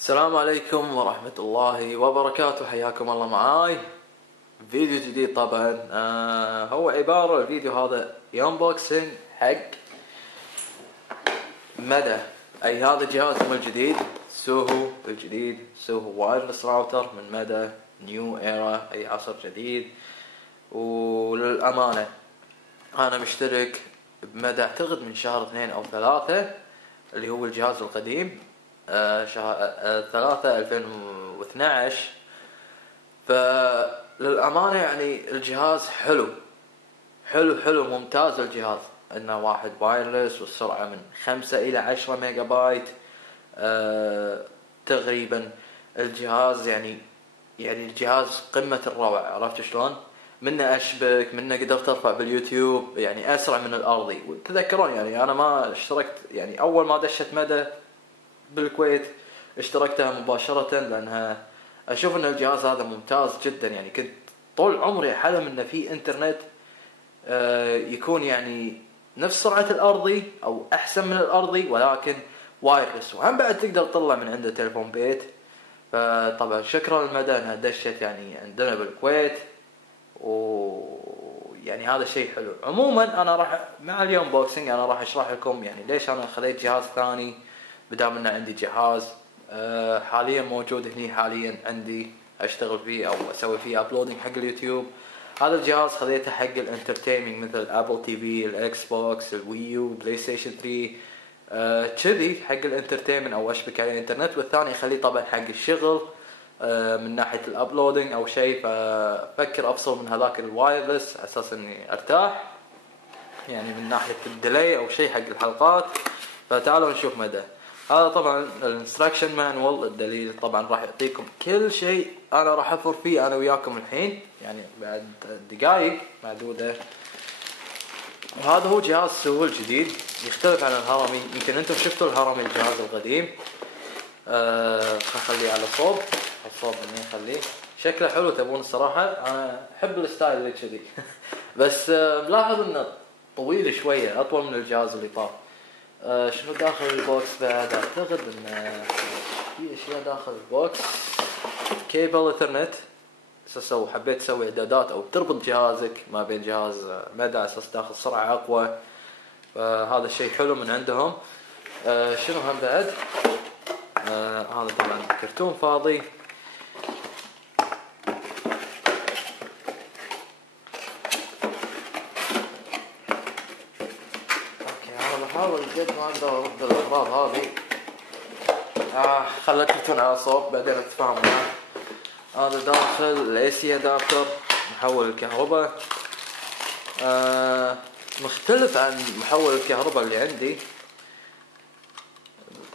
السلام عليكم ورحمة الله وبركاته. حياكم الله معاي فيديو جديد. طبعا هو عبارة الفيديو هذا انبوكسنج حق مدى. اي هذا جهازهم الجديد سوهو الجديد، سوهو وايرلس راوتر من مدى نيو ايرا، اي عصر جديد. وللأمانة انا مشترك بمدى اعتقد من شهر 2 أو 3 اللي هو الجهاز القديم، شهر 3 2012. فللأمانة يعني الجهاز حلو ممتاز. الجهاز انه واحد وايرلس والسرعة من 5 إلى 10 ميجا بايت تقريبا. الجهاز يعني الجهاز قمة الروعة. عرفت شلون؟ منه اشبك، منه قدرت ارفع باليوتيوب يعني اسرع من الارضي. وتذكرون يعني انا ما اشتركت، يعني اول ما دشت مدى بالكويت اشتركتها مباشرة لانها اشوف ان الجهاز هذا ممتاز جدا. يعني كنت طول عمري حلم انه في انترنت يكون يعني نفس سرعة الارضي او احسن من الارضي ولكن وايرلس، وهم بعد تقدر تطلع من عنده تلفون بيت. فطبعا شكرا للمدى انها دشت يعني عندنا بالكويت، ويعني هذا شيء حلو. عموما انا راح مع اليوم بوكسينج انا راح اشرح لكم يعني ليش انا خذيت جهاز ثاني بدام ان عندي جهاز حاليا موجود هني حاليا عندي اشتغل فيه او اسوي فيه ابلودينج حق اليوتيوب. هذا الجهاز خذيته حق الانترتينمنج مثل ابل تي في، الاكس بوكس، الويو، بلاي ستيشن 3 كذي حق الانترتينمنت او اشبك على الانترنت. والثاني اخليه طبعا حق الشغل من ناحية الابلودينج او شيء. ففكر افصل من هذاك الوايرلس اساس اني ارتاح يعني من ناحية الديلي او شيء حق الحلقات. فتعالوا نشوف مدى. هذا طبعا الانستراكشن مانوال، الدليل طبعا راح يعطيكم كل شيء انا راح افر فيه انا وياكم الحين يعني بعد دقائق معدودة. وهذا هو جهاز سوهو الجديد، يختلف عن الهرمي. يمكن انتم شفتوا الهرمي الجهاز القديم. خليه على صوب الصوب اني خليه شكله حلو. تبون الصراحة انا احب الستايل اللي كذي بس ملاحظ انه طويل شوية، اطول من الجهاز اللي طاف. شنو داخل البوكس بعد؟ اعتقد ان في اشياء داخل البوكس. كيبل اثرنت اساس لو حبيت تسوي اعدادات او تربط جهازك ما بين جهاز مدى اساس تاخذ سرعة اقوى. فهذا الشيء حلو من عندهم. شنو هم بعد؟ هذا طبعا كرتون فاضي. اوكي انا بحاول قد ما اقدر ارد الاغراض هذه. خلى الكرتون على صوب بعدين اتفاهم معه. هذا داخل الاي سي ادابتر محول الكهرباء. مختلف عن محول الكهرباء اللي عندي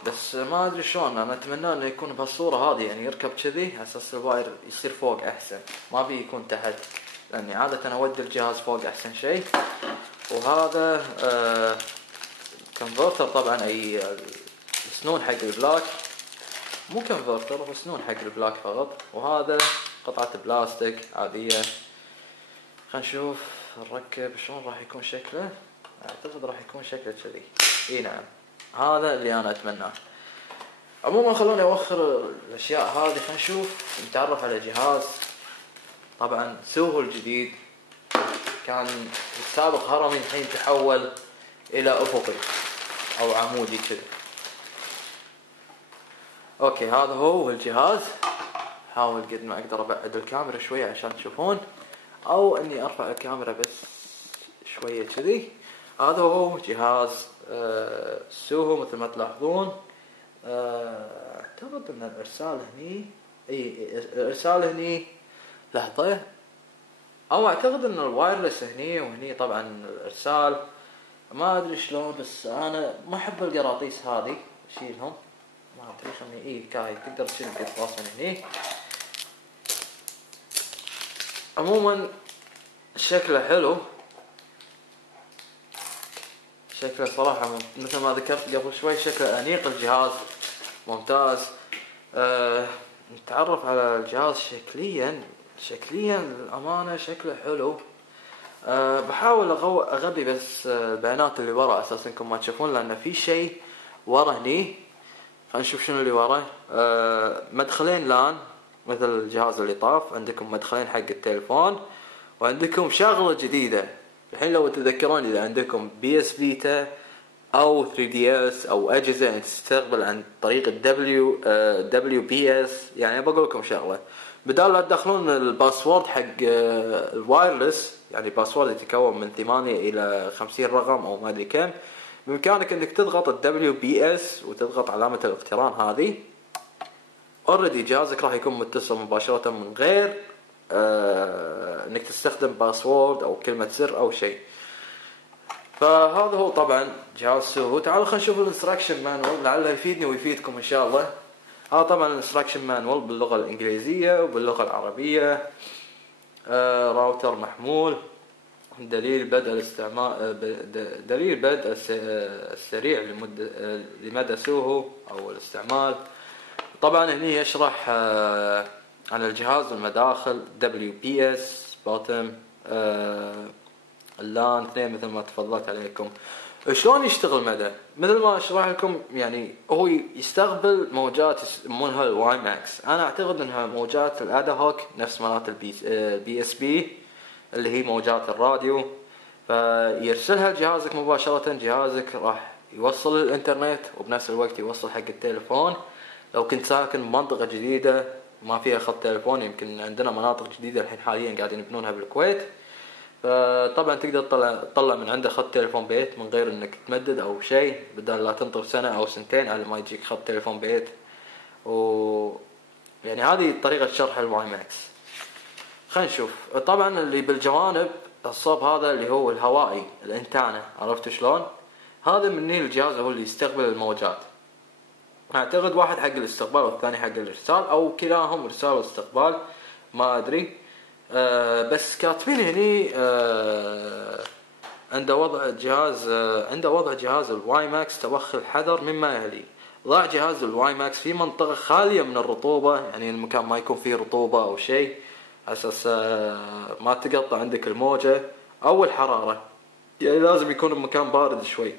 بس ما ادري شلون. انا اتمنى انه يكون بهالصوره هذه يعني يركب كذي على اساس الواير يصير فوق احسن، ما بي يكون تحت لاني عاده اودي الجهاز فوق احسن شيء. وهذا كونفرتر طبعا اي سنون حق البلاك، مو كونفرتر هو سنون حق البلاك فقط. وهذا قطعه بلاستيك عاديه. خلينا نشوف نركب شلون راح يكون شكله. اعتقد راح يكون شكله كذي. اي نعم هذا اللي انا اتمناه. عموما خلوني اوخر الاشياء هذه. خلينا نشوف نتعرف على جهاز. طبعا سوهو الجديد كان السابق هرمي الحين تحول الى افقي او عمودي كذا. اوكي هذا هو الجهاز. حاول قد ما اقدر ابعد الكاميرا شوية عشان تشوفون او اني ارفع الكاميرا بس شوية كذي. هذا هو جهاز سوهو مثل ما تلاحظون. اعتقد ان الارسال هني الارسال هني لحظة، او اعتقد ان الوايرلس هني وهني طبعا الارسال. ما ادري شلون بس انا ما احب القراطيس هذه اشيلهم. ما ادري خلني كاي تقدر تشيل القراطيس من هني. عموما شكله حلو، شكله صراحة مثل ما ذكرت قبل شوي شكله أنيق. الجهاز ممتاز. نتعرف على الجهاز شكليا الأمانة شكله حلو. بحاول أغبي بس البيانات اللي ورا أساس إنكم ما تشوفون لأن في شيء ورا هني. خلينا نشوف شنو اللي وراه. مدخلين لان مثل الجهاز اللي طاف. عندكم مدخلين حق التليفون، وعندكم شغلة جديدة الحين لو تتذكرون، اذا عندكم بي اس فيتا او 3 دي اس او اجهزة تستقبل عن طريق دبليو بي اس، يعني بقول لكم شغلة، بدال لا تدخلون الباسورد حق الوايرلس، يعني باسورد يتكون من 8 الى 50 رقم او ما ادري كم، بامكانك انك تضغط الدبليو بي اس وتضغط علامة الاقتران هذه. اوريدي جهازك راح يكون متصل مباشرة من غير انك تستخدم باسورد او كلمة سر او شيء. فهذا هو طبعا جهاز سوهو. تعالوا خلينا نشوف الانستراكشن مانوال لعله يفيدني ويفيدكم ان شاء الله. هذا طبعا الانستراكشن مانوال باللغة الانجليزية وباللغة العربية. راوتر محمول، دليل بدء الاستعمال، دليل بدء السريع لمدى سوهو او الاستعمال. طبعا هني يشرح عن الجهاز والمداخل، WPS بوتم، اللان 2 مثل ما تفضلت عليكم. شلون يشتغل مدى؟ مثل ما اشرح لكم، يعني هو يستقبل موجات يسمونها الواي ماكس. انا اعتقد انها موجات الادا هوك نفس مالات البي اس بي اللي هي موجات الراديو، فيرسلها لجهازك مباشرة. جهازك راح يوصل الانترنت وبنفس الوقت يوصل حق التليفون. لو كنت ساكن بمنطقة جديدة ما فيها خط تليفون، يمكن عندنا مناطق جديدة الحين حاليا قاعدين يبنونها بالكويت، فطبعا تقدر تطلع من عنده خط تليفون بيت من غير انك تمدد او شيء، بدل لا تنطر سنة او سنتين على ما يجيك خط تليفون بيت. يعني هذه طريقة شرح الواي ماكس. خلينا نشوف. طبعا اللي بالجوانب الصوب هذا اللي هو الهوائي، الانتانة، عرفتوا شلون؟ هذا مني الجهاز هو اللي يستقبل الموجات. اعتقد واحد حق الاستقبال والثاني حق الارسال، او كلاهم ارسال واستقبال، ما ادري. بس كاتبين هني عند وضع جهاز الواي ماكس توخي الحذر مما يلي. ضع جهاز الواي ماكس في منطقة خالية من الرطوبة، يعني المكان ما يكون فيه رطوبة او شيء، اساس ما تقطع عندك الموجة او الحرارة، يعني لازم يكون المكان بارد شوي.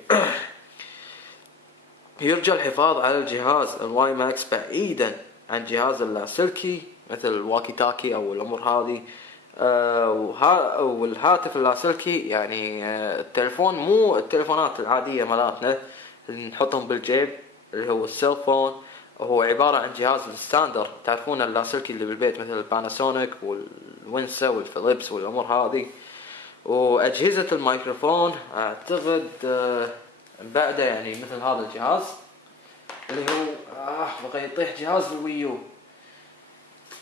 يرجى الحفاظ على الجهاز الواي ماكس بعيدا عن جهاز اللاسلكي مثل الواكي تاكي او الامور هذه. والهاتف اللاسلكي، يعني التلفون، مو التلفونات العادية مالاتنا اللي نحطهم بالجيب اللي هو السيلفون، هو عبارة عن جهاز الستاندر، تعرفون اللاسلكي اللي بالبيت مثل الباناسونيك والوينسا والفيليبس والامور هذه. واجهزة الميكروفون اعتقد بعده يعني مثل هذا الجهاز اللي هو بغى يطيح جهاز الويو،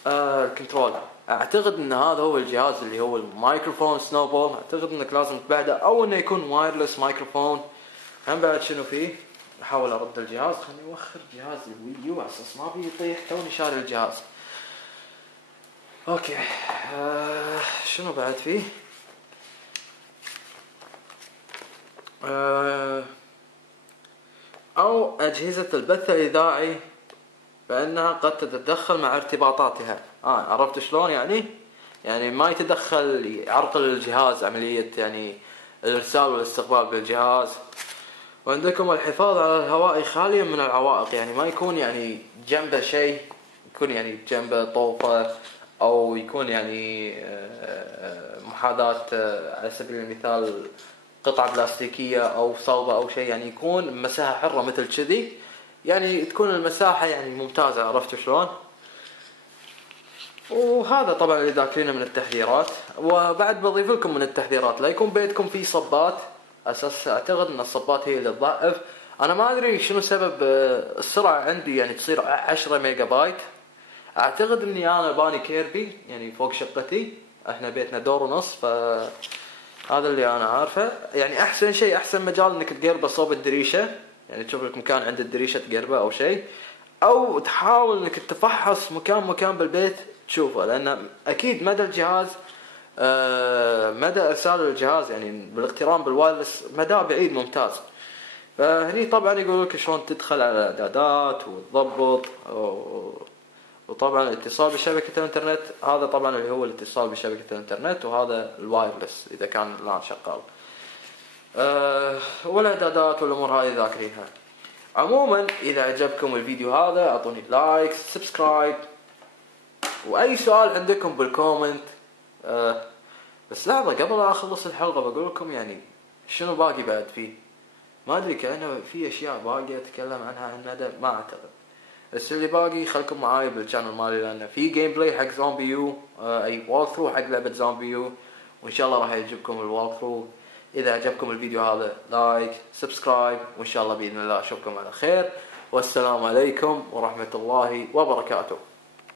الكنترولر. اعتقد ان هذا هو الجهاز اللي هو الميكروفون سنوبول. اعتقد انك لازم تبعده او انه يكون وايرلس ميكروفون. هم بعد شنو فيه؟ احاول ارد الجهاز، خليني اوخر جهاز الويو على اساس ما بيطيح، توني شاري الجهاز. اوكي. شنو بعد فيه؟ او اجهزة البث الاذاعي فانها قد تتدخل مع ارتباطاتها. عرفت شلون؟ يعني ما يتدخل يعرقل الجهاز عملية يعني الارسال والاستقبال بالجهاز. وعندكم الحفاظ على الهواء خاليا من العوائق، يعني ما يكون يعني جنبه شيء، يكون يعني جنبه طوفة او يكون يعني محاذاة على سبيل المثال قطعة بلاستيكية او صلبة او شيء، يعني يكون مساحة حرة مثل كذي، يعني تكون المساحة يعني ممتازة. عرفتوا شلون؟ وهذا طبعا اللي ذاكرينه من التحذيرات. وبعد بضيف لكم من التحذيرات لا يكون بيتكم فيه صبات، اساس اعتقد ان الصبات هي اللي تضعف. انا ما ادري شنو سبب السرعة عندي يعني تصير 10 ميجا بايت. اعتقد اني انا باني كيربي يعني فوق شقتي، احنا بيتنا دور ونص، هذا اللي انا عارفه. يعني احسن شيء، احسن مجال انك تقربه صوب الدريشة، يعني تشوف لك مكان عند الدريشة تقربه او شيء، او تحاول انك تفحص مكان بالبيت تشوفه، لان اكيد مدى الجهاز مدى ارسال الجهاز يعني بالاقتران بالوايرلس مدى بعيد ممتاز. فهني طبعا يقول لك شلون تدخل على الاعدادات وتضبط، وطبعا الاتصال بشبكة الانترنت. هذا طبعا اللي هو الاتصال بشبكة الانترنت، وهذا الوايرلس اذا كان اللان شغال. والاعدادات والامور هذه ذاكرينها. عموما اذا عجبكم الفيديو هذا اعطوني لايك سبسكرايب، واي سؤال عندكم بالكومنت. بس لحظة قبل لا اخلص الحلقة بقول لكم يعني شنو باقي بعد فيه. ما ادري كأنه في اشياء باقي اتكلم عنها عن ندى، ما اعتقد. بس اللي باقي خلكم معاي بالشانل مالي، لان في جيم بلاي حق زومبي يو، اي وول ثرو حق لعبة زومبي يو، وان شاء الله راح يعجبكم الوول ثرو. اذا عجبكم الفيديو هذا لايك سبسكرايب، وان شاء الله باذن الله اشوفكم على خير، والسلام عليكم ورحمة الله وبركاته.